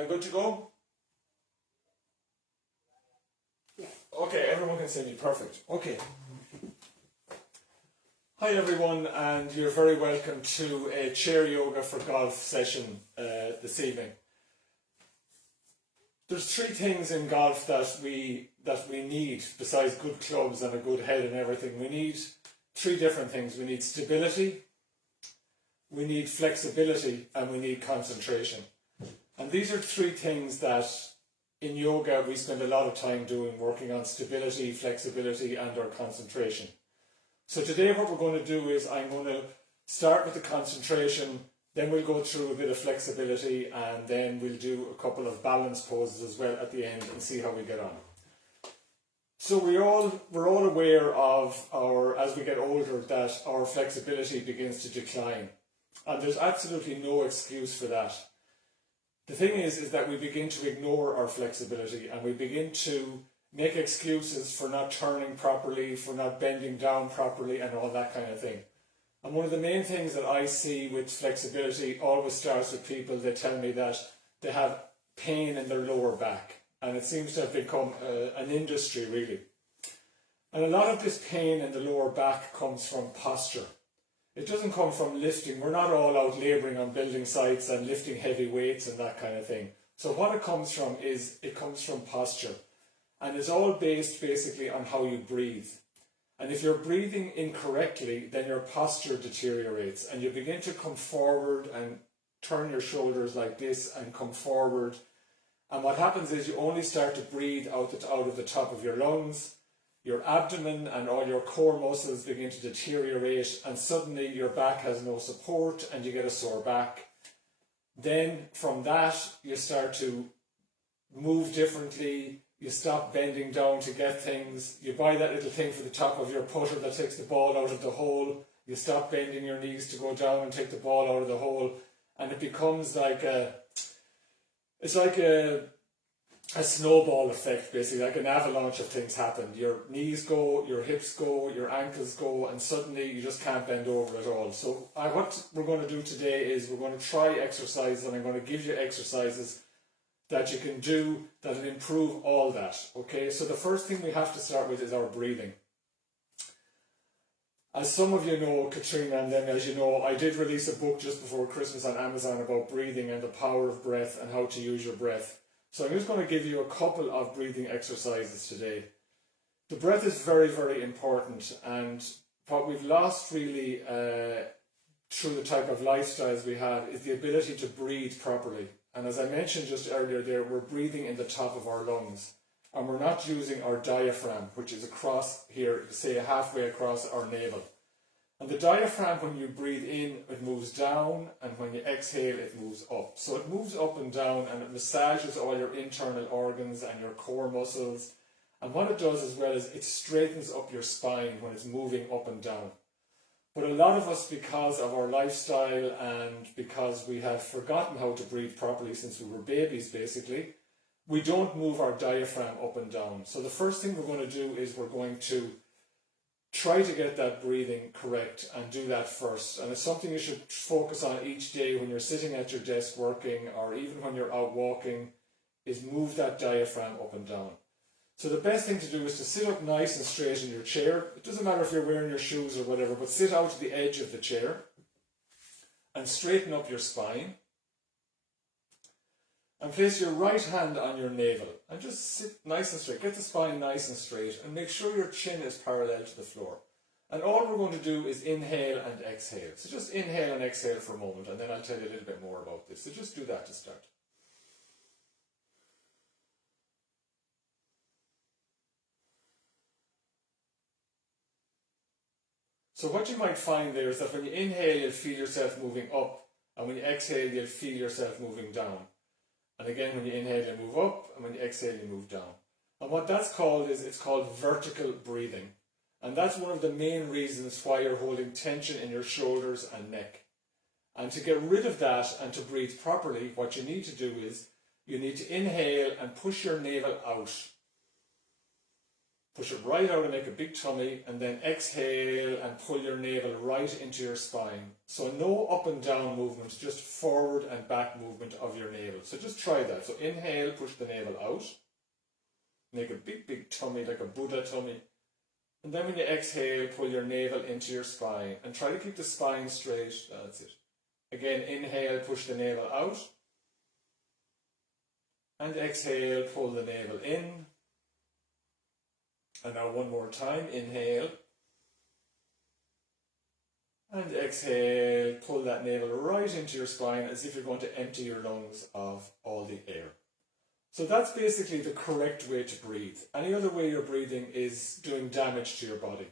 I good to go? Yeah. Okay, everyone can see me. Perfect. Okay. Hi everyone, and you're very welcome to a chair yoga for golf session this evening. There's three things in golf that we need besides good clubs and a good head and everything. We need three different things. We need stability, we need flexibility, and we need concentration. And these are three things that in yoga we spend a lot of time doing, working on stability, flexibility, and our concentration. So today what we're going to do is I'm going to start with the concentration, then we'll go through a bit of flexibility, and then we'll do a couple of balance poses as well at the end and see how we get on. So we're all aware of as we get older, that our flexibility begins to decline. And there's absolutely no excuse for that. The thing is that we begin to ignore our flexibility, and we begin to make excuses for not turning properly, for not bending down properly, and all that kind of thing. And one of the main things that I see with flexibility always starts with people. They tell me that they have pain in their lower back, and it seems to have become an industry really. And a lot of this pain in the lower back comes from posture. It doesn't come from lifting. We're not all out labouring on building sites and lifting heavy weights and that kind of thing. So what it comes from is, it comes from posture. And it's all based basically on how you breathe. And if you're breathing incorrectly, then your posture deteriorates and you begin to come forward and turn your shoulders like this and come forward. And what happens is you only start to breathe out of the top of your lungs. Your abdomen and all your core muscles begin to deteriorate, and suddenly your back has no support and you get a sore back. Then from that you start to move differently. You stop bending down to get things. You buy that little thing for the top of your putter that takes the ball out of the hole. You stop bending your knees to go down and take the ball out of the hole. And it becomes like a snowball effect, basically, like an avalanche of things happen. Your knees go, your hips go, your ankles go, and suddenly you just can't bend over at all. So what we're going to do today is we're going to try exercises, and I'm going to give you exercises that you can do that will improve all that. Okay, so the first thing we have to start with is our breathing. As some of you know, Katrina, and then as you know, I did release a book just before Christmas on Amazon about breathing and the power of breath and how to use your breath. So I'm just going to give you a couple of breathing exercises today. The breath is very, very important, and what we've lost really through the type of lifestyles we have is the ability to breathe properly. And as I mentioned just earlier there, we're breathing in the top of our lungs, and we're not using our diaphragm, which is across here, say halfway across our navel. And the diaphragm, when you breathe in, it moves down, and when you exhale, it moves up. So it moves up and down, and it massages all your internal organs and your core muscles. And what it does as well is it straightens up your spine when it's moving up and down. But a lot of us, because of our lifestyle and because we have forgotten how to breathe properly since we were babies basically, we don't move our diaphragm up and down. So the first thing we're going to do is we're going to try to get that breathing correct and do that first. And it's something you should focus on each day when you're sitting at your desk working, or even when you're out walking, is move that diaphragm up and down. So the best thing to do is to sit up nice and straight in your chair. It doesn't matter if you're wearing your shoes or whatever, but sit out to the edge of the chair and straighten up your spine. And place your right hand on your navel and just sit nice and straight. Get the spine nice and straight and make sure your chin is parallel to the floor. And all we're going to do is inhale and exhale. So just inhale and exhale for a moment, and then I'll tell you a little bit more about this. So just do that to start. So what you might find there is that when you inhale, you'll feel yourself moving up, and when you exhale, you'll feel yourself moving down. And again, when you inhale, you move up, and when you exhale, you move down. And what that's called is, it's called vertical breathing. And that's one of the main reasons why you're holding tension in your shoulders and neck. And to get rid of that and to breathe properly, what you need to do is, you need to inhale and push your navel out. Push it right out and make a big tummy, and then exhale and pull your navel right into your spine. So no up and down movements, just forward and back movement of your navel. So just try that. So inhale, push the navel out. Make a big tummy, like a Buddha tummy. And then when you exhale, pull your navel into your spine. And try to keep the spine straight. That's it. Again, inhale, push the navel out. And exhale, pull the navel in. And now one more time, inhale. And exhale, pull that navel right into your spine as if you're going to empty your lungs of all the air. So that's basically the correct way to breathe. Any other way you're breathing is doing damage to your body.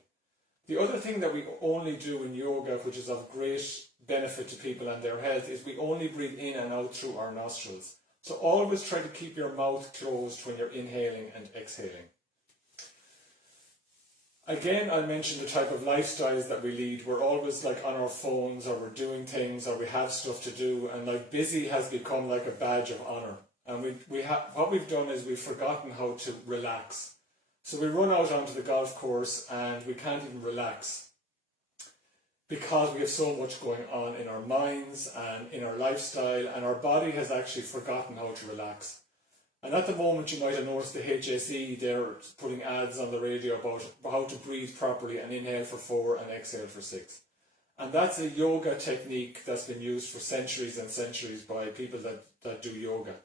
The other thing that we only do in yoga, which is of great benefit to people and their health, is we only breathe in and out through our nostrils. So always try to keep your mouth closed when you're inhaling and exhaling. Again, I'll mention the type of lifestyles that we lead. We're always like on our phones, or we're doing things, or we have stuff to do, and like busy has become like a badge of honour. And what we've done is we've forgotten how to relax. So we run out onto the golf course and we can't even relax because we have so much going on in our minds and in our lifestyle, and our body has actually forgotten how to relax. And at the moment, you might have noticed the HSE, they're putting ads on the radio about how to breathe properly and inhale for 4 and exhale for 6. And that's a yoga technique that's been used for centuries and centuries by people that do yoga.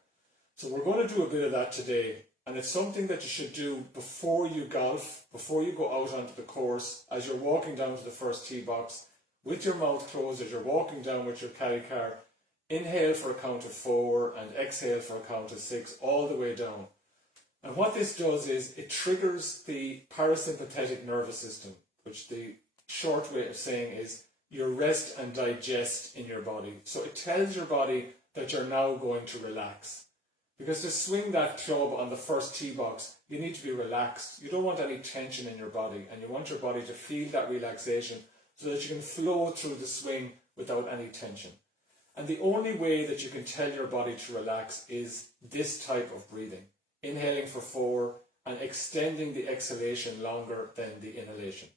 So we're going to do a bit of that today. And it's something that you should do before you golf, before you go out onto the course, as you're walking down to the first tee box, with your mouth closed, as you're walking down with your caddy car. Inhale for a count of 4 and exhale for a count of 6 all the way down. And what this does is it triggers the parasympathetic nervous system, which the short way of saying is your rest and digest in your body. So it tells your body that you're now going to relax. Because to swing that club on the first tee box, you need to be relaxed. You don't want any tension in your body, and you want your body to feel that relaxation so that you can flow through the swing without any tension. And the only way that you can tell your body to relax is this type of breathing. Inhaling for 4 and extending the exhalation longer than the inhalation.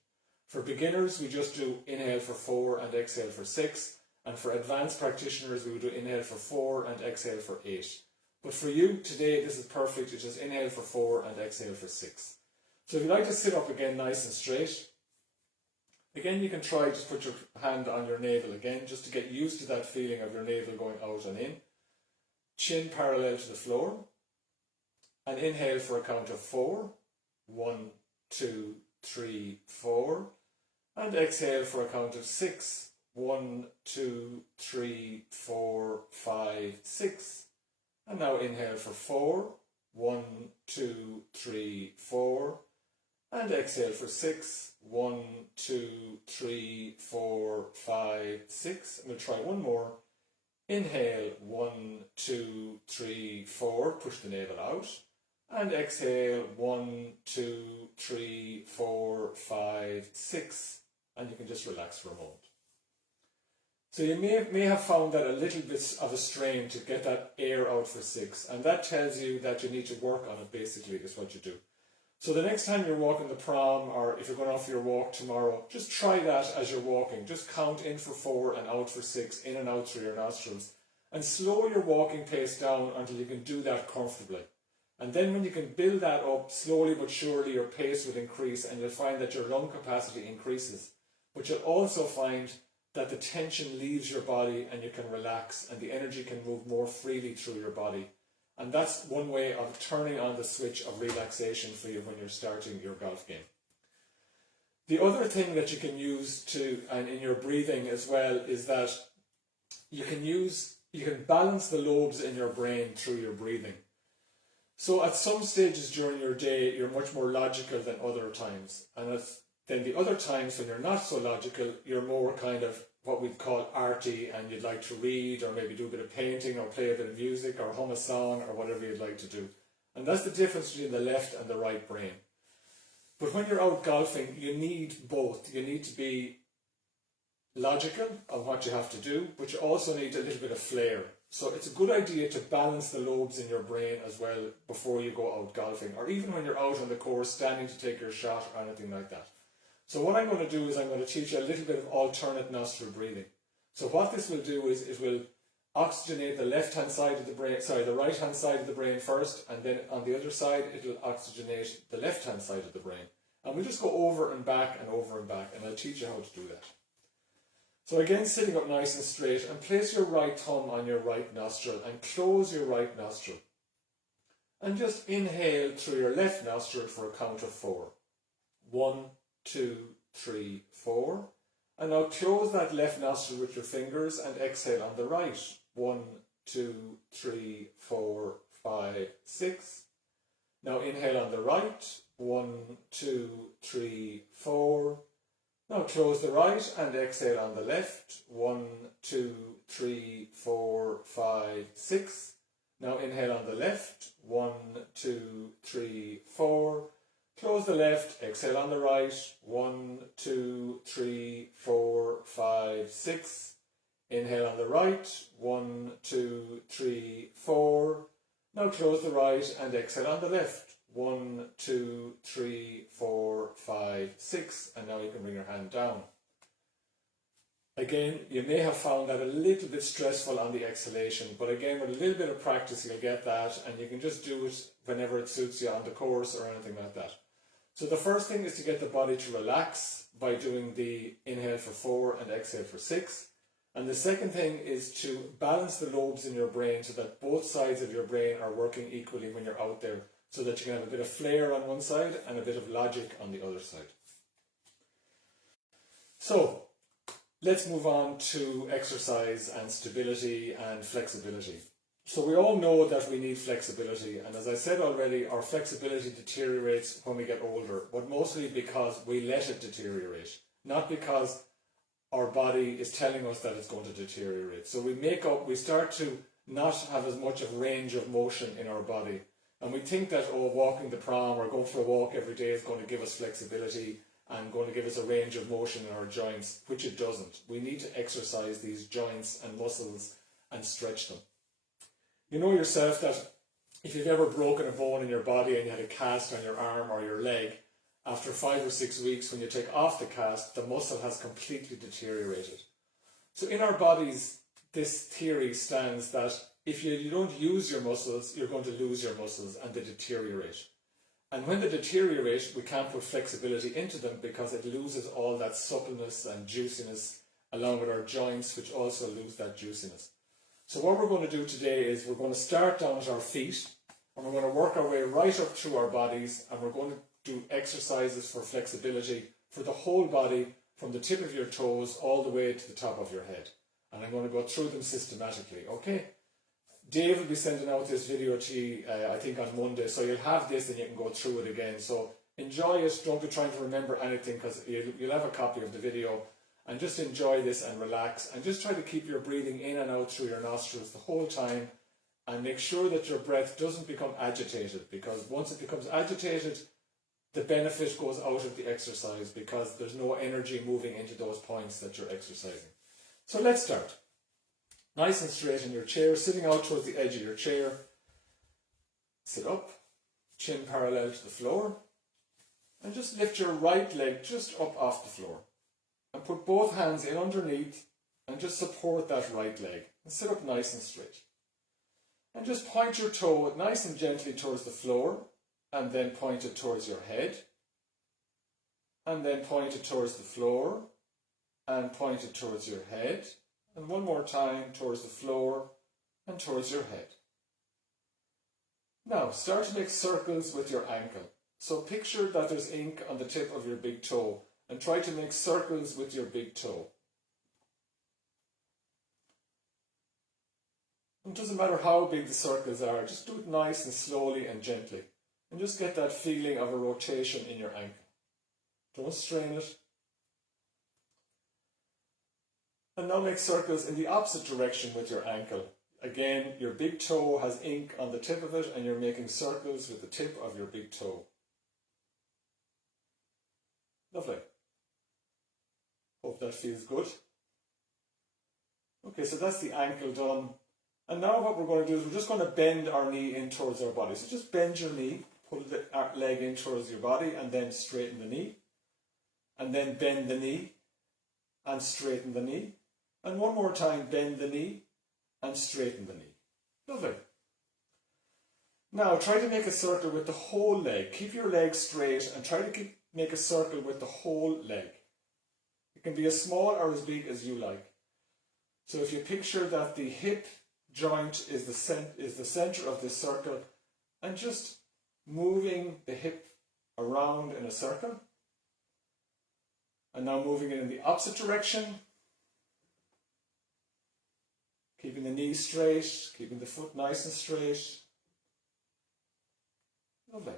For beginners, we just do inhale for 4 and exhale for 6. And for advanced practitioners, we would do inhale for 4 and exhale for 8. But for you, today, this is perfect. You just inhale for 4 and exhale for 6. So if you'd like to sit up again nice and straight, again, you can try, just put your hand on your navel again, just to get used to that feeling of your navel going out and in. Chin parallel to the floor. And inhale for a count of 4. 1, 2, 3, 4. And exhale for a count of 6. 1, 2, 3, 4, 5, 6. And now inhale for 4. 1, 2, 3, 4. And exhale for 6. 1, 2, 3, 4, 5, 6. And we'll try one more. Inhale, 1, 2, 3, 4. Push the navel out. And exhale, 1, 2, 3, 4, 5, 6. And you can just relax for a moment. So you may have found that a little bit of a strain to get that air out for 6. And that tells you that you need to work on it, basically, is what you do. So the next time you're walking the prom, or if you're going off for your walk tomorrow, just try that as you're walking. Just count in for 4 and out for 6, in and out through your nostrils. And slow your walking pace down until you can do that comfortably. And then when you can build that up, slowly but surely your pace will increase, and you'll find that your lung capacity increases. But you'll also find that the tension leaves your body and you can relax, and the energy can move more freely through your body. And that's one way of turning on the switch of relaxation for you when you're starting your golf game. The other thing that you can use and in your breathing as well, is that you can balance the lobes in your brain through your breathing. So at some stages during your day, you're much more logical than other times. And then the other times when you're not so logical, you're more kind of what we'd call arty, and you'd like to read, or maybe do a bit of painting, or play a bit of music, or hum a song, or whatever you'd like to do. And that's the difference between the left and the right brain. But when you're out golfing, you need both. You need to be logical on what you have to do, but you also need a little bit of flair. So it's a good idea to balance the lobes in your brain as well before you go out golfing, or even when you're out on the course standing to take your shot or anything like that. So what I'm going to do is I'm going to teach you a little bit of alternate nostril breathing. So what this will do is it will oxygenate the left-hand side of the brain, the right-hand side of the brain first, and then on the other side it will oxygenate the left-hand side of the brain. And we'll just go over and back and over and back, and I'll teach you how to do that. So again, sitting up nice and straight, and place your right thumb on your right nostril and close your right nostril. And just inhale through your left nostril for a count of 4. 1, 2, 3, 4. And now close that left nostril with your fingers and exhale on the right. 1, 2, 3, 4, 5, 6. Now inhale on the right. 1, 2, 3, 4. Now close the right and exhale on the left. 1, 2, 3, 4, 5, 6. Now inhale on the left. 1, 2, 3, 4. Close the left, exhale on the right. 1, 2, 3, 4, 5, 6. Inhale on the right. 1, 2, 3, 4. Now close the right and exhale on the left. 1, 2, 3, 4, 5, 6. And now you can bring your hand down. Again, you may have found that a little bit stressful on the exhalation, but again, with a little bit of practice, you'll get that, and you can just do it whenever it suits you on the course or anything like that. So the first thing is to get the body to relax by doing the inhale for 4 and exhale for 6. And the second thing is to balance the lobes in your brain so that both sides of your brain are working equally when you're out there, so that you can have a bit of flair on one side and a bit of logic on the other side. So let's move on to exercise and stability and flexibility. So we all know that we need flexibility, and as I said already, our flexibility deteriorates when we get older, but mostly because we let it deteriorate, not because our body is telling us that it's going to deteriorate. So we start to not have as much of range of motion in our body, and we think that, oh, walking the prom or going for a walk every day is going to give us flexibility and going to give us a range of motion in our joints, which it doesn't. We need to exercise these joints and muscles and stretch them. You know yourself that if you've ever broken a bone in your body and you had a cast on your arm or your leg, after 5 or 6 weeks, when you take off the cast, the muscle has completely deteriorated. So in our bodies, this theory stands that if you don't use your muscles, you're going to lose your muscles and they deteriorate. And when they deteriorate, we can't put flexibility into them because it loses all that suppleness and juiciness, along with our joints, which also lose that juiciness. So what we're going to do today is we're going to start down at our feet, and we're going to work our way right up through our bodies, and we're going to do exercises for flexibility for the whole body, from the tip of your toes all the way to the top of your head. And I'm going to go through them systematically, okay? Dave will be sending out this video to you, I think on Monday, so you'll have this and you can go through it again. So enjoy it, don't be trying to remember anything, because you'll have a copy of the video, and just enjoy this and relax, and just try to keep your breathing in and out through your nostrils the whole time, and make sure that your breath doesn't become agitated, because once it becomes agitated, the benefit goes out of the exercise because there's no energy moving into those points that you're exercising. So let's start. Nice and straight in your chair, sitting out towards the edge of your chair. Sit up, chin parallel to the floor, and just lift your right leg just up off the floor. And put both hands in underneath and just support that right leg. And sit up nice and straight. And just point your toe nice and gently towards the floor, and then point it towards your head. And then point it towards the floor, and point it towards your head. And one more time towards the floor and towards your head. Now start to make circles with your ankle. So picture that there's ink on the tip of your big toe, and try to make circles with your big toe. It doesn't matter how big the circles are, just do it nice and slowly and gently. And just get that feeling of a rotation in your ankle. Don't strain it. And now make circles in the opposite direction with your ankle. Again, your big toe has ink on the tip of it, and you're making circles with the tip of your big toe. Lovely. Hope that feels good. Okay, so that's the ankle done. And now what we're going to do is we're just going to bend our knee in towards our body. So just bend your knee, pull the leg in towards your body, and then straighten the knee. And then bend the knee and straighten the knee. And one more time, bend the knee and straighten the knee. Lovely. Now try to make a circle with the whole leg. Keep your leg straight and try to make a circle with the whole leg. It can be as small or as big as you like. So if you picture that the hip joint is the center of this circle, and just moving the hip around in a circle, and now moving it in the opposite direction, keeping the knee straight, keeping the foot nice and straight. Lovely.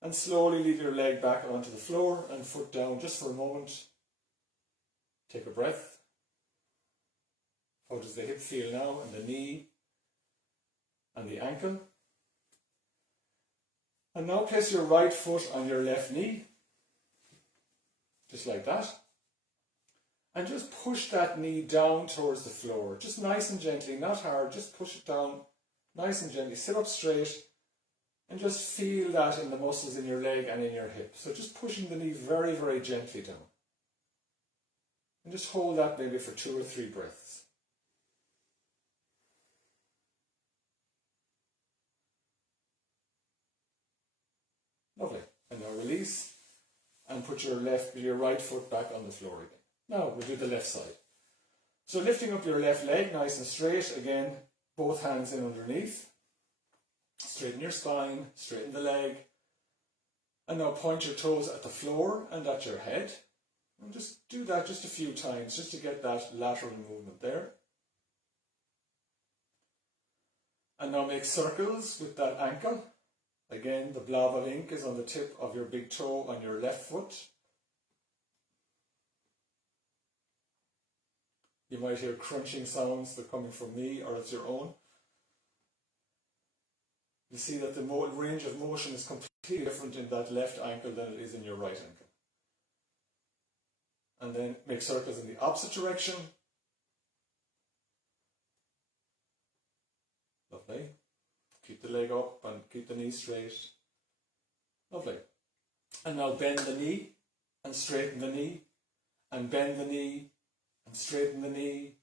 And slowly leave your leg back onto the floor and foot down just for a moment. Take a breath. How does the hip feel now, and the knee and the ankle? And now place your right foot on your left knee, just like that. And just push that knee down towards the floor, just nice and gently, not hard, just push it down nice and gently. Sit up straight and just feel that in the muscles in your leg and in your hip. So just pushing the knee very, very gently down. And just hold that maybe for 2 or 3 breaths. Lovely. And now release and put your right foot back on the floor again. Now we'll do the left side. So lifting up your left leg nice and straight, again, both hands in underneath. Straighten your spine, straighten the leg. And now point your toes at the floor and at your head. And just do that just a few times, just to get that lateral movement there. And now make circles with that ankle. Again, the blob of ink is on the tip of your big toe on your left foot. You might hear crunching sounds that are coming from me, or it's your own. You see that the range of motion is completely different in that left ankle than it is in your right ankle. And then make circles in the opposite direction. Lovely. Keep the leg up and keep the knee straight. Lovely. And now bend the knee and straighten the knee, and bend the knee and straighten the knee,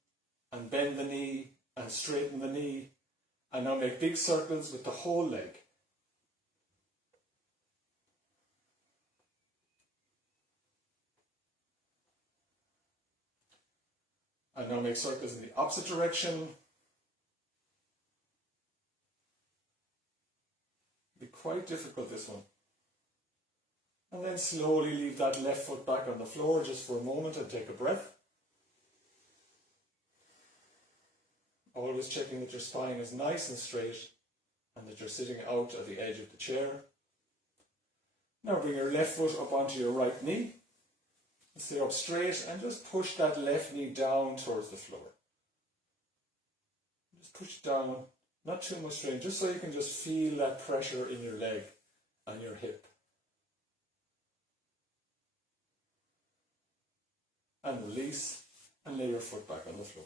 and bend the knee and straighten the knee. And now make big circles with the whole leg. And now make circles in the opposite direction. Be quite difficult, this one. And then slowly leave that left foot back on the floor just for a moment and take a breath. Always checking that your spine is nice and straight and that you're sitting out at the edge of the chair. Now bring your left foot up onto your right knee. Stay up straight and just push that left knee down towards the floor. Just push it down, not too much strain, just so you can just feel that pressure in your leg and your hip. And release and lay your foot back on the floor.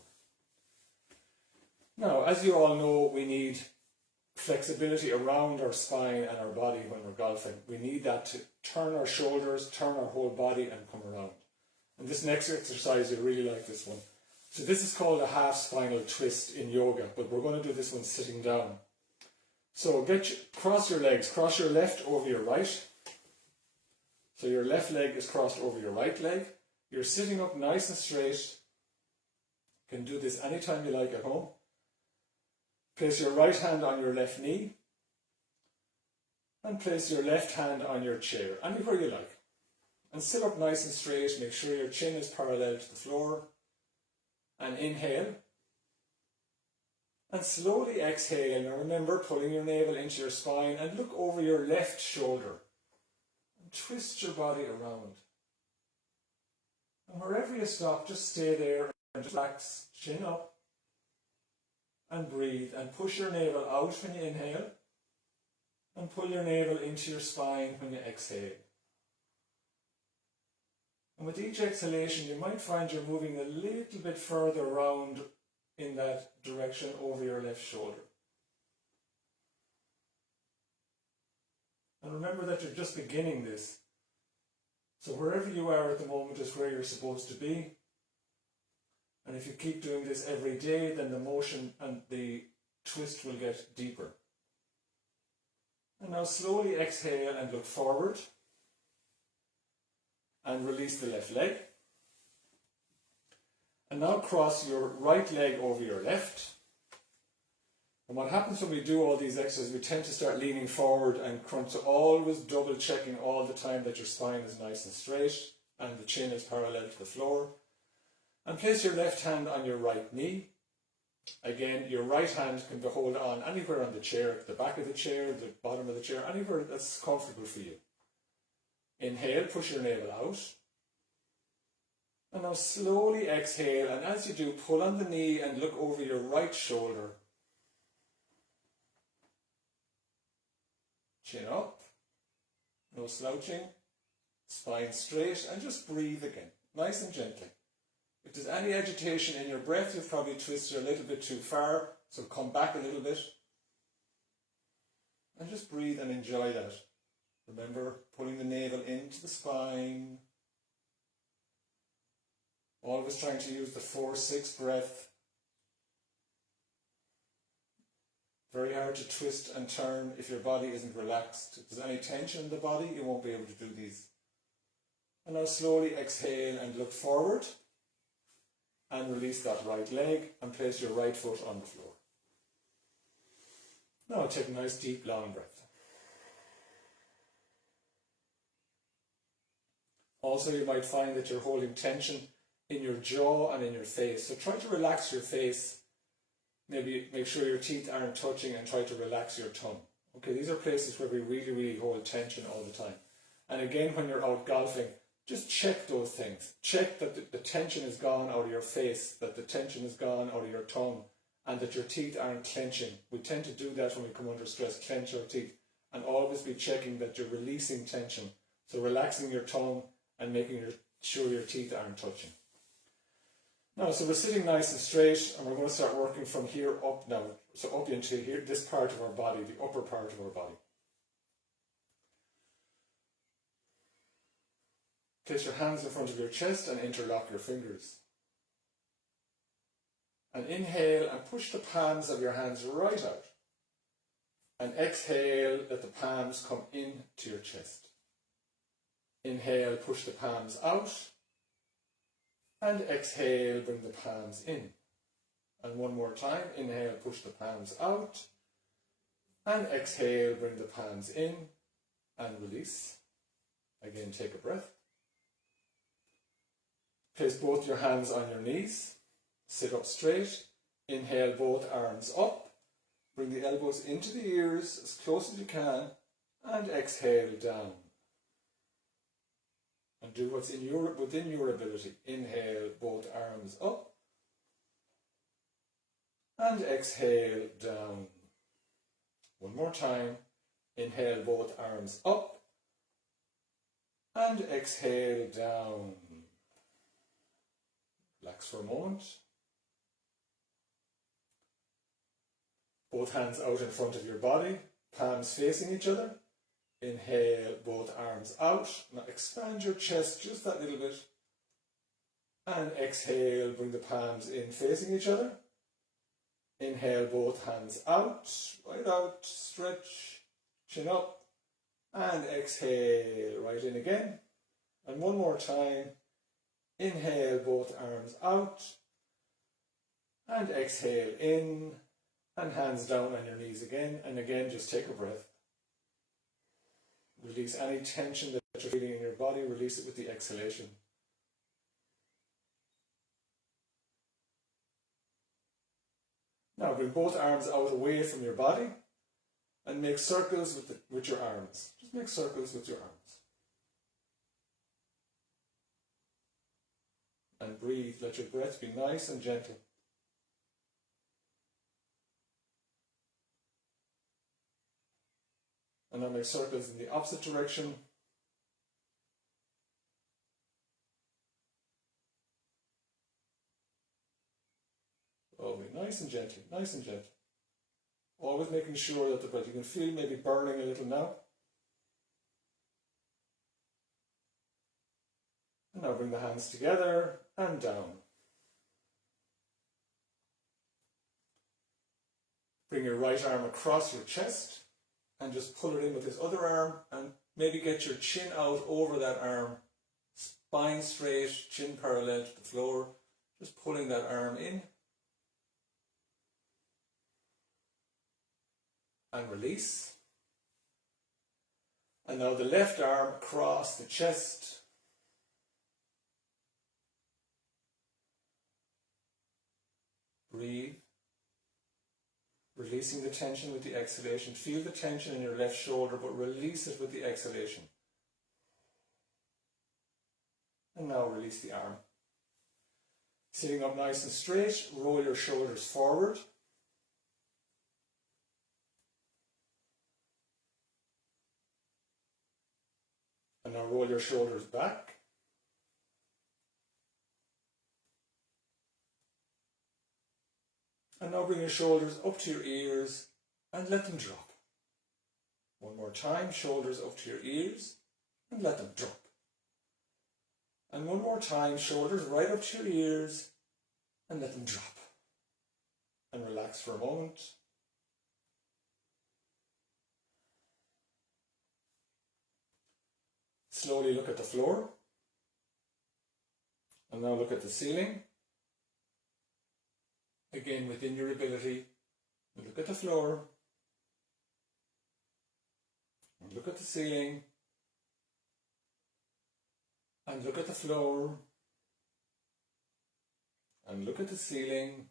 Now, as you all know, we need flexibility around our spine and our body when we're golfing. We need that to turn our shoulders, turn our whole body and come around. And this next exercise, you really like this one. So this is called a half spinal twist in yoga, but we're going to do this one sitting down. So cross your legs, cross your left over your right. So your left leg is crossed over your right leg. You're sitting up nice and straight. You can do this anytime you like at home. Place your right hand on your left knee and place your left hand on your chair, anywhere you like. And sit up nice and straight, make sure your chin is parallel to the floor. And inhale. And slowly exhale. And remember, pulling your navel into your spine and look over your left shoulder. And twist your body around. And wherever you stop, just stay there and just relax, chin up. And breathe and push your navel out when you inhale and pull your navel into your spine when you exhale. And with each exhalation you might find you're moving a little bit further around in that direction over your left shoulder. And remember that you're just beginning this. So wherever you are at the moment is where you're supposed to be. And if you keep doing this every day, then the motion and the twist will get deeper. And now slowly exhale and look forward. And release the left leg. And now cross your right leg over your left. And what happens when we do all these exercises, we tend to start leaning forward and crunch. So always double checking all the time that your spine is nice and straight and the chin is parallel to the floor. And place your left hand on your right knee. Again, your right hand can be held on anywhere on the chair, the back of the chair, the bottom of the chair, anywhere that's comfortable for you. Inhale, push your navel out. And now slowly exhale, and as you do, pull on the knee and look over your right shoulder. Chin up, no slouching, spine straight, and just breathe again, nice and gently. If there's any agitation in your breath, you've probably twisted a little bit too far, so come back a little bit. And just breathe and enjoy that. Remember, pulling the navel into the spine. Always trying to use the 4-6 breath. Very hard to twist and turn if your body isn't relaxed. If there's any tension in the body, you won't be able to do these. And now slowly exhale and look forward. And release that right leg and place your right foot on the floor. Now take a nice deep long breath. Also, you might find that you're holding tension in your jaw and in your face. So try to relax your face. Maybe make sure your teeth aren't touching and try to relax your tongue. Okay, these are places where we really hold tension all the time. And again, when you're out golfing, just check those things. Check that the tension is gone out of your face, that the tension is gone out of your tongue, and that your teeth aren't clenching. We tend to do that when we come under stress, clench our teeth, and always be checking that you're releasing tension. So relaxing your tongue and making sure your teeth aren't touching. Now, so we're sitting nice and straight, and we're going to start working from here up now. So up into here, this part of our body, the upper part of our body. Place your hands in front of your chest and interlock your fingers. And inhale and push the palms of your hands right out. And exhale, let the palms come into your chest. Inhale, push the palms out. And exhale, bring the palms in. And one more time, inhale, push the palms out. And exhale, bring the palms in and release. Again, take a breath. Place both your hands on your knees. Sit up straight. Inhale, both arms up. Bring the elbows into the ears as close as you can. And exhale, down. And do what's within your ability. Inhale, both arms up. And exhale, down. One more time. Inhale, both arms up. And exhale, down. Relax for a moment. Both hands out in front of your body, palms facing each other. Inhale, both arms out. Now expand your chest just that little bit. And exhale, bring the palms in facing each other. Inhale, both hands out, right out, stretch, chin up. And exhale, right in again. And one more time. Inhale, both arms out. And exhale in. And hands down on your knees again. And again, just take a breath. Release any tension that you're feeling in your body. Release it with the exhalation. Now bring both arms out away from your body. And make circles with your arms. Just make circles with your arms. And breathe. Let your breath be nice and gentle. And now make circles in the opposite direction. Very nice and gently, nice and gentle. Always making sure that the breath, you can feel maybe burning a little now. And now bring the hands together and down. Bring your right arm across your chest and just pull it in with this other arm and maybe get your chin out over that arm. Spine straight, chin parallel to the floor. Just pulling that arm in. And release. And now the left arm across the chest. Breathe. Releasing the tension with the exhalation. Feel the tension in your left shoulder, but release it with the exhalation. And now release the arm. Sitting up nice and straight, roll your shoulders forward. And now roll your shoulders back. And now bring your shoulders up to your ears and let them drop. One more time, shoulders up to your ears and let them drop. And one more time, shoulders right up to your ears and let them drop. And relax for a moment. Slowly look at the floor. And now look at the ceiling. Again, within your ability, look at the floor. And look at the ceiling. And look at the floor. And look at the ceiling.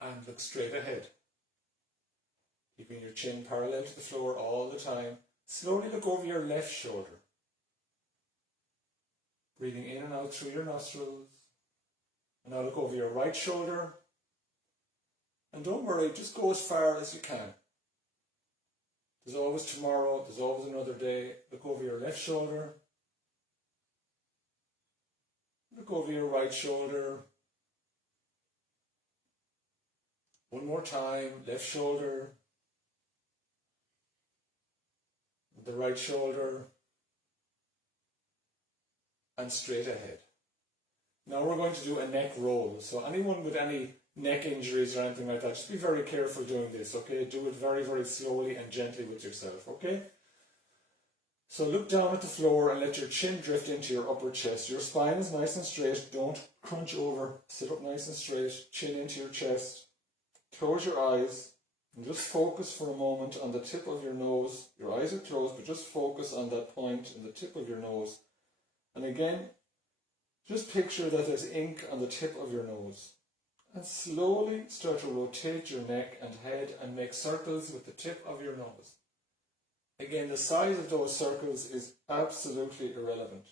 And look straight ahead. Keeping your chin parallel to the floor all the time. Slowly look over your left shoulder. Breathing in and out through your nostrils. And now look over your right shoulder. And don't worry, just go as far as you can. There's always tomorrow, there's always another day. Look over your left shoulder. Look over your right shoulder. One more time, left shoulder. The right shoulder. And straight ahead. Now we're going to do a neck roll. So anyone with any neck injuries or anything like that, just be very careful doing this, okay? Do it very, very slowly and gently with yourself, okay? So look down at the floor and let your chin drift into your upper chest. Your spine is nice and straight. Don't crunch over. Sit up nice and straight. Chin into your chest. Close your eyes and just focus for a moment on the tip of your nose. Your eyes are closed, but just focus on that point in the tip of your nose. And again, just picture that there's ink on the tip of your nose. And slowly start to rotate your neck and head and make circles with the tip of your nose. Again, the size of those circles is absolutely irrelevant.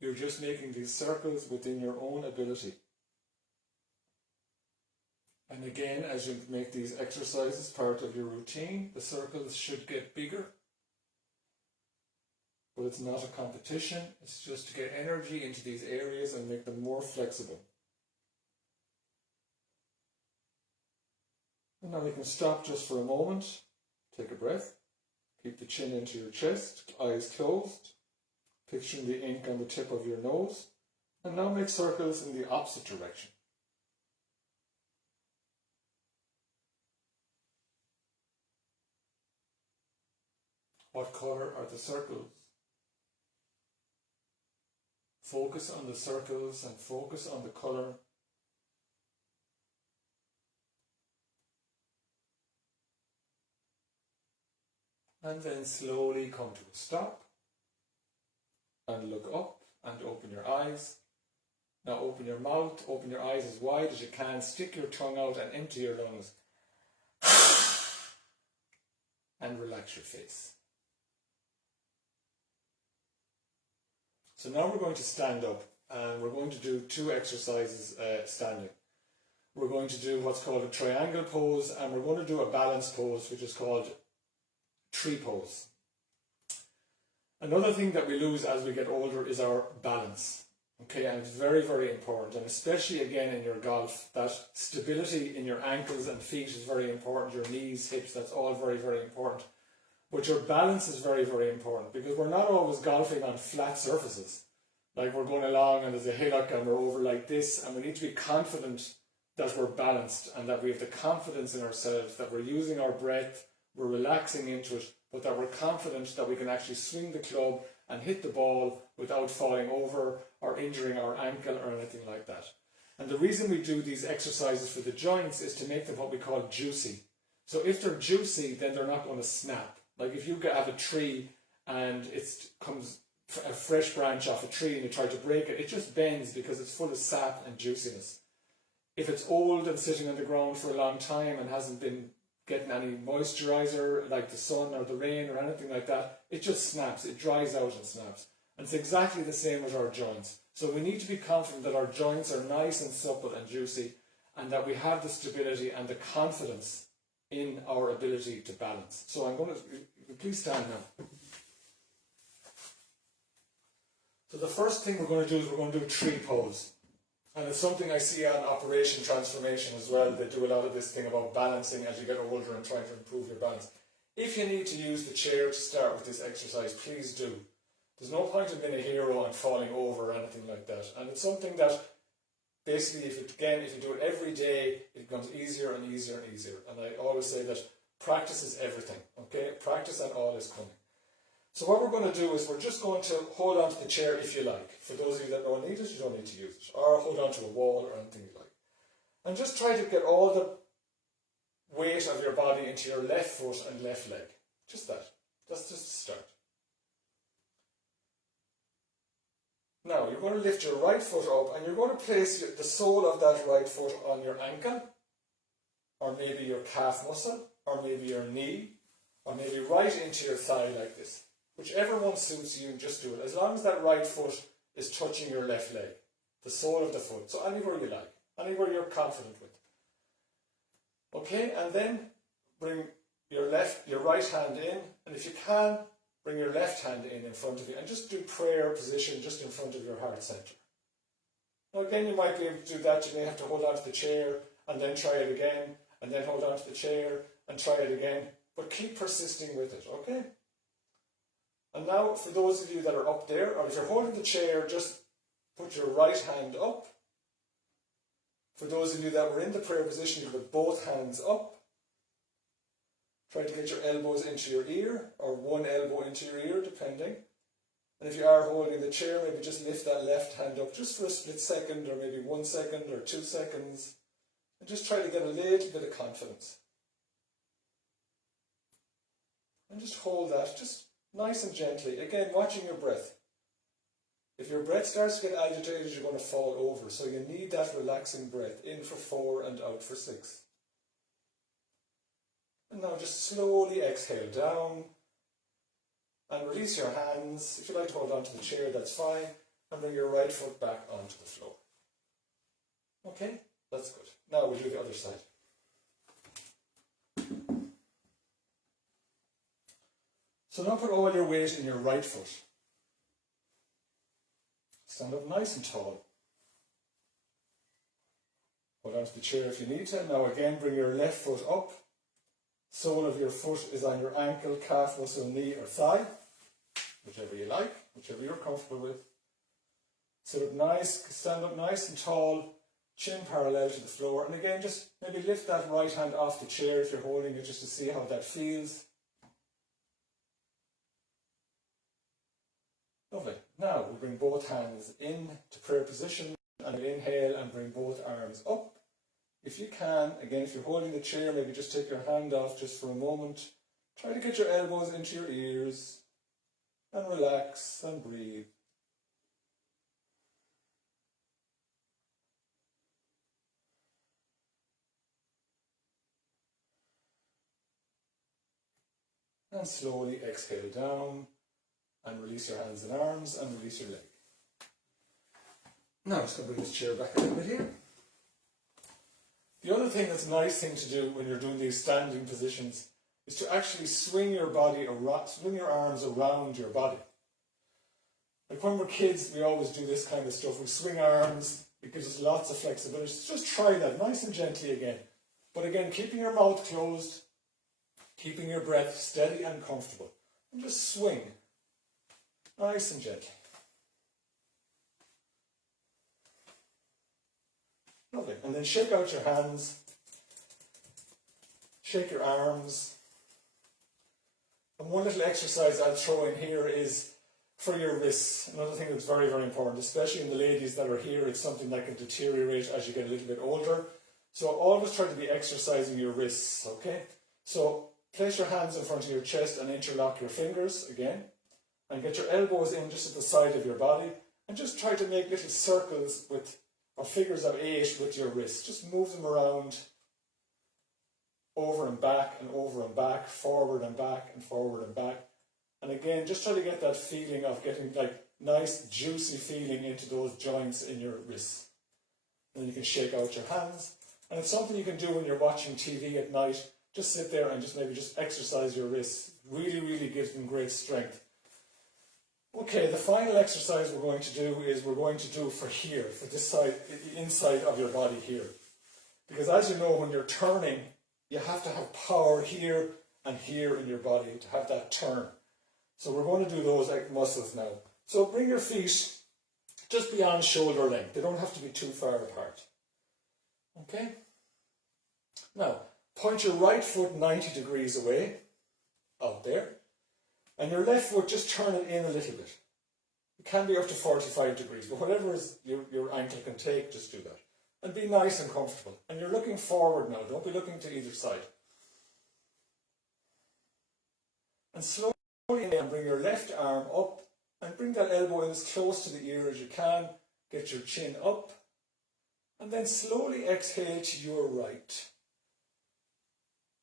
You're just making these circles within your own ability. And again, as you make these exercises part of your routine, the circles should get bigger. But it's not a competition, it's just to get energy into these areas and make them more flexible. And now you can stop just for a moment, take a breath, keep the chin into your chest, eyes closed, picturing the ink on the tip of your nose, and now make circles in the opposite direction. What colour are the circles? Focus on the circles and focus on the colour. And then slowly come to a stop and look up and open your eyes. Now open your mouth, open your eyes as wide as you can, stick your tongue out and empty your lungs. And relax your face. So now we're going to stand up and we're going to do two exercises standing. We're going to do what's called a triangle pose and we're going to do a balance pose which is called tree pose. Another thing that we lose as we get older is our balance. Okay, and it's very, very important, and especially again in your golf, that stability in your ankles and feet is very important, your knees, hips, that's all very, very important. But your balance is very, very important, because we're not always golfing on flat surfaces. Like we're going along and there's a hillock and we're over like this, and we need to be confident that we're balanced and that we have the confidence in ourselves, that we're using our breath, we're relaxing into it, but that we're confident that we can actually swing the club and hit the ball without falling over or injuring our ankle or anything like that. And the reason we do these exercises for the joints is to make them what we call juicy. So if they're juicy, then they're not going to snap. Like if you have a tree and it comes a fresh branch off a tree and you try to break it, it just bends because it's full of sap and juiciness. If it's old and sitting on the ground for a long time and hasn't been getting any moisturizer like the sun or the rain or anything like that, it just snaps, it dries out and snaps. And it's exactly the same with our joints. So we need to be confident that our joints are nice and supple and juicy, and that we have the stability and the confidence in our ability to balance. So I'm going to, please stand now. So the first thing we're going to do is we're going to do a tree pose. And it's something I see on Operation Transformation as well. They do a lot of this thing about balancing as you get older and trying to improve your balance. If you need to use the chair to start with this exercise, please do. There's no point in being a hero and falling over or anything like that. And it's something that basically, if you do it every day, it becomes easier and easier and easier. And I always say that practice is everything. Okay, practice and all is coming. So what we're going to do is we're just going to hold on to the chair if you like. For those of you that don't need it, you don't need to use it. Or hold on to a wall or anything you like. And just try to get all the weight of your body into your left foot and left leg. Just that. That's just a start. Now you're going to lift your right foot up and you're going to place the sole of that right foot on your ankle, or maybe your calf muscle, or maybe your knee, or maybe right into your thigh like this. Whichever one suits you, just do it. As long as that right foot is touching your left leg, the sole of the foot. So anywhere you like, anywhere you're confident with. Okay, and then bring your right hand in, and if you can, bring your left hand in front of you, and just do prayer position just in front of your heart center. Now again, you might be able to do that. You may have to hold on to the chair, and then try it again, and then hold on to the chair, and try it again. But keep persisting with it, okay? And now, for those of you that are up there, or if you're holding the chair, just put your right hand up. For those of you that were in the prayer position, you put both hands up. Try to get your elbows into your ear, or one elbow into your ear, depending. And if you are holding the chair, maybe just lift that left hand up just for a split second, or maybe 1 second, or 2 seconds. And just try to get a little bit of confidence. And just hold that, just nice and gently. Again, watching your breath. If your breath starts to get agitated, you're going to fall over. So you need that relaxing breath. In for 4 and out for 6. And now just slowly exhale down. And release your hands. If you like to hold on to the chair, that's fine. And bring your right foot back onto the floor. Okay, that's good. Now we'll do the other side. So now put all your weight in your right foot. Stand up nice and tall. Hold on to the chair if you need to. Now again, bring your left foot up. Sole of your foot is on your ankle, calf muscle, knee or thigh. Whichever you like, whichever you're comfortable with. Stand up nice and tall. Chin parallel to the floor. And again, just maybe lift that right hand off the chair if you're holding it, just to see how that feels. Lovely. Now we'll bring both hands in to prayer position and inhale and bring both arms up. If you can, again, if you're holding the chair, maybe just take your hand off just for a moment. Try to get your elbows into your ears and relax and breathe. And slowly exhale down. And release your hands and arms, and release your leg. Now I'm just going to bring this chair back a little bit here. The other thing that's a nice thing to do when you're doing these standing positions is to actually swing your body around, swing your arms around your body. Like when we're kids, we always do this kind of stuff. We swing arms, it gives us lots of flexibility. Just try that nice and gently again. But again, keeping your mouth closed, keeping your breath steady and comfortable. And just swing, nice and gently. Lovely. And then shake out your hands, shake your arms. And one little exercise I'll throw in here is for your wrists. Another thing that's very, very important, especially in the ladies that are here, it's something that can deteriorate as you get a little bit older. So always try to be exercising your wrists, okay? So place your hands in front of your chest and interlock your fingers again. And get your elbows in just at the side of your body. And just try to make little circles or figures of 8 with your wrists. Just move them around, over and back and over and back, forward and back and forward and back. And again, just try to get that feeling of getting like nice juicy feeling into those joints in your wrists. And then you can shake out your hands. And it's something you can do when you're watching TV at night. Just sit there and maybe just exercise your wrists. Really, really gives them great strength. Okay, the final exercise we're going to do is we're going to do for here, for this side, the inside of your body here. Because as you know, when you're turning, you have to have power here and here in your body to have that turn. So we're going to do those like muscles now. So bring your feet just beyond shoulder length. They don't have to be too far apart. Okay? Now, point your right foot 90 degrees away, out there. And your left foot, just turn it in a little bit. It can be up to 45 degrees, but whatever your ankle can take, just do that. And be nice and comfortable. And you're looking forward now, don't be looking to either side. And slowly and bring your left arm up and bring that elbow in as close to the ear as you can. Get your chin up. And then slowly exhale to your right.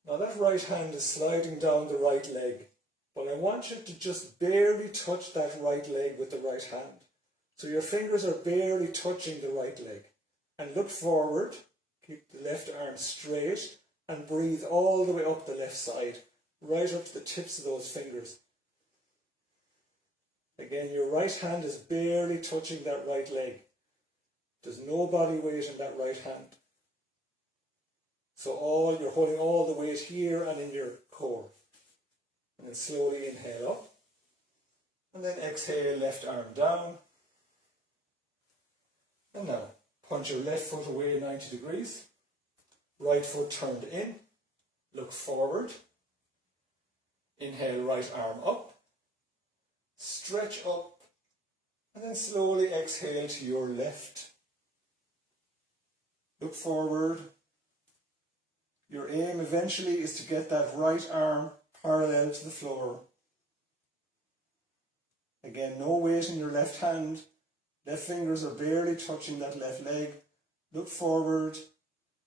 Now that right hand is sliding down the right leg. But I want you to just barely touch that right leg with the right hand. So your fingers are barely touching the right leg. And look forward, keep the left arm straight, and breathe all the way up the left side, right up to the tips of those fingers. Again, your right hand is barely touching that right leg. There's no body weight in that right hand. So you're holding all the weight here and in your core. And then slowly inhale up. And then exhale, left arm down. And now, punch your left foot away 90 degrees. Right foot turned in. Look forward. Inhale, right arm up. Stretch up. And then slowly exhale to your left. Look forward. Your aim eventually is to get that right arm parallel to the floor. Again, no weight in your left hand. Left fingers are barely touching that left leg. Look forward.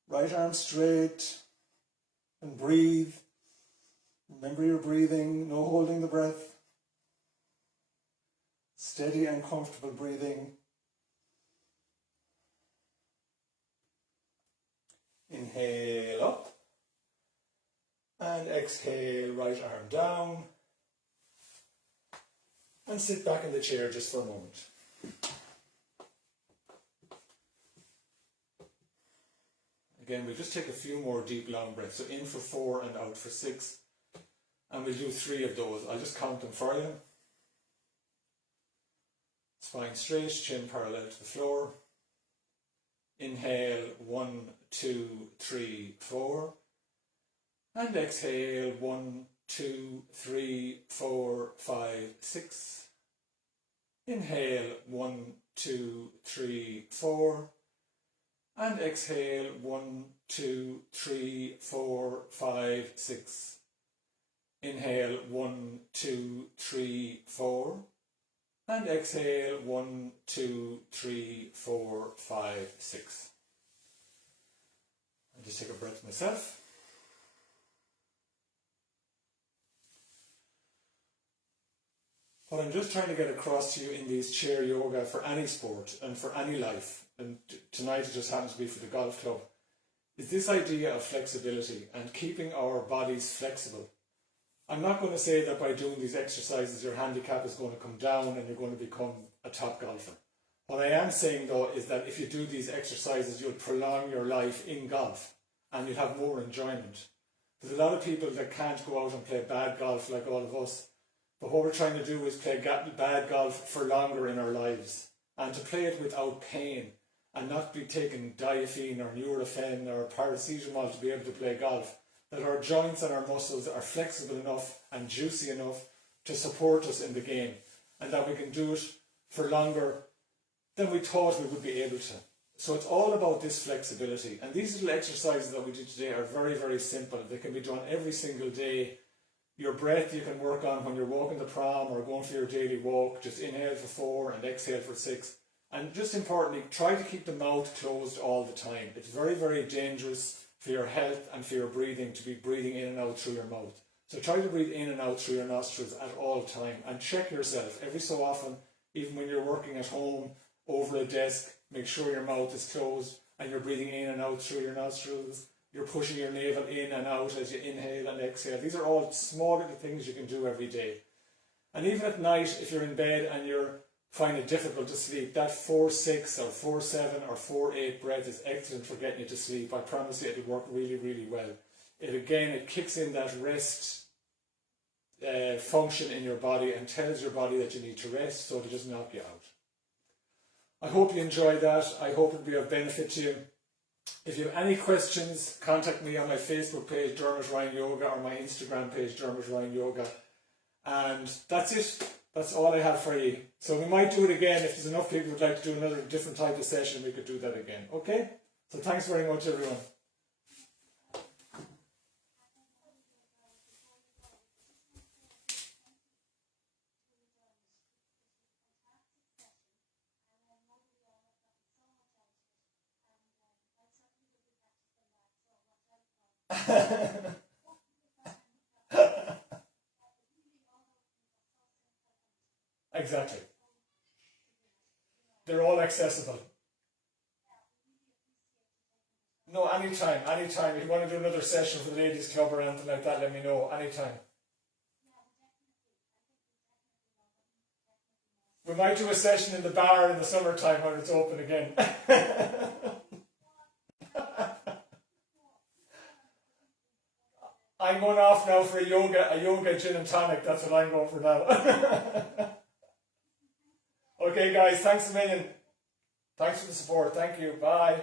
Right arm straight. And breathe. Remember your breathing, no holding the breath. Steady and comfortable breathing. Inhale up. And exhale, right arm down. And sit back in the chair just for a moment. Again, we'll just take a few more deep, long breaths. So in for 4 and out for 6. And we'll do 3 of those. I'll just count them for you. Spine straight, chin parallel to the floor. Inhale, 1, 2, 3, 4. And exhale, 1, 2, 3, 4, 5, 6. Inhale, 1, 2, 3, 4. And exhale, 1, 2, 3, 4, 5, 6. Inhale, 1, 2, 3, 4. And exhale, 1, 2, 3, 4, 5, 6. I'll just take a breath myself. What I'm just trying to get across to you in these chair yoga for any sport and for any life, and tonight it just happens to be for the golf club, is this idea of flexibility and keeping our bodies flexible. I'm not going to say that by doing these exercises your handicap is going to come down and you're going to become a top golfer. What I am saying though is that if you do these exercises, you'll prolong your life in golf and you'll have more enjoyment. There's a lot of people that can't go out and play bad golf like all of us, but what we're trying to do is play bad golf for longer in our lives, and to play it without pain and not be taking diaphene or Nurofen or paracetamol to be able to play golf. That our joints and our muscles are flexible enough and juicy enough to support us in the game, and that we can do it for longer than we thought we would be able to. So it's all about this flexibility, and these little exercises that we do today are very, very simple. They can be done every single day. Your breath you can work on when you're walking the prom or going for your daily walk. Just inhale for 4 and exhale for 6. And just importantly, try to keep the mouth closed all the time. It's very, very dangerous for your health and for your breathing to be breathing in and out through your mouth. So try to breathe in and out through your nostrils at all time, and check yourself every so often, even when you're working at home over a desk. Make sure your mouth is closed and you're breathing in and out through your nostrils. You're pushing your navel in and out as you inhale and exhale. These are all small little things you can do every day. And even at night, if you're in bed and you're finding it difficult to sleep, that 4-6 or 4-7 or 4-8 breath is excellent for getting you to sleep. I promise you it'll work really, really well. It kicks in that rest function in your body and tells your body that you need to rest so it doesn't knock you out. I hope you enjoyed that. I hope it'll be of benefit to you. If you have any questions, contact me on my Facebook page, Dermot Ryan Yoga, or my Instagram page, Dermot Ryan Yoga. And that's it. That's all I have for you. So we might do it again. If there's enough people who would like to do another different type of session, we could do that again. Okay? So thanks very much, everyone. Exactly. They're all accessible. No, anytime, anytime. If you want to do another session for the ladies club or anything like that, let me know. Anytime. We might do a session in the bar in the summertime when it's open again. I'm going off now for a yoga gin and tonic. That's what I'm going for now. Okay, guys, thanks a million. Thanks for the support. Thank you. Bye.